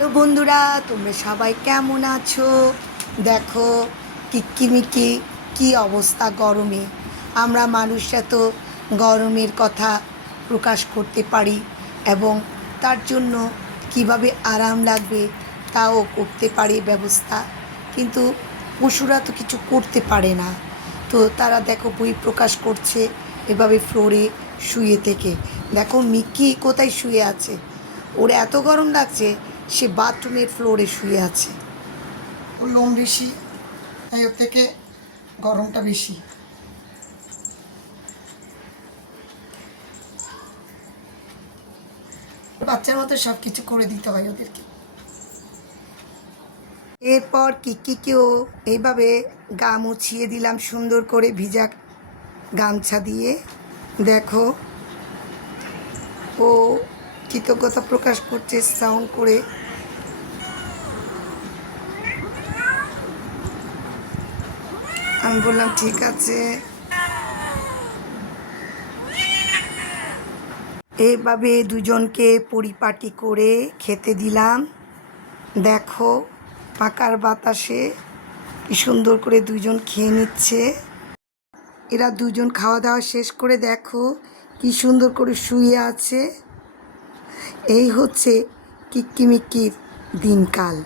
তো বন্ধুরা, তোমরা সবাই কেমন আছো? দেখো কিক্কিমিকি কি অবস্থা গরমে। আমরা মানুষরা তো গরমের কথা প্রকাশ করতে পারি এবং তার জন্য কিভাবে আরাম লাগবে তাও করতে পারি ব্যবস্থা, কিন্তু পশুরা তো কিছু করতে পারে না। তো তারা দেখো বই প্রকাশ করছে এভাবে ফ্লোরে শুয়ে থেকে। দেখো মিক্কি কোথায় শুয়ে আছে, ওর এত গরম লাগছে সে বাথরুমের ফ্লোরে শুয়ে আছে। ওর লোম বেশি, তাই ওর থেকে গরমটা বেশি। বাচ্চার মতো সব কিছু করে দিতে হয় ওদেরকে। এরপর কিক্কিকেও এইভাবে গা মুছিয়ে দিলাম সুন্দর করে ভিজা গামছা দিয়ে। দেখো ও কৃতজ্ঞতা প্রকাশ করছে সাউন্ড করে। আমি বললাম ঠিক আছে। এইভাবে দুজনকে পরিপাটি করে খেতে দিলাম। দেখো পাকার বাতাসে কি সুন্দর করে দুজন খেয়ে নিচ্ছে। এরা দুজন খাওয়া দাওয়া শেষ করে দেখো কি সুন্দর করে শুয়ে আছে। এই হচ্ছে কিক্কিমিক্কির দিনকাল।